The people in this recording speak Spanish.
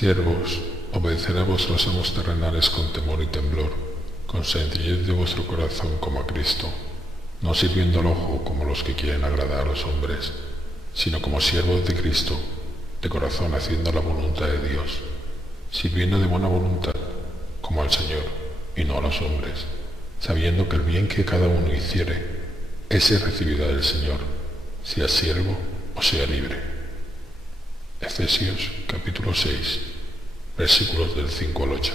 Siervos, obedeced a vuestros amos terrenales con temor y temblor, con sencillez de vuestro corazón como a Cristo, no sirviendo al ojo como los que quieren agradar a los hombres, sino como siervos de Cristo, de corazón haciendo la voluntad de Dios, sirviendo de buena voluntad, como al Señor, y no a los hombres, sabiendo que el bien que cada uno hiciere, ese recibirá del Señor, sea siervo o sea libre. Efesios capítulo 6, versículos del 5 al 8.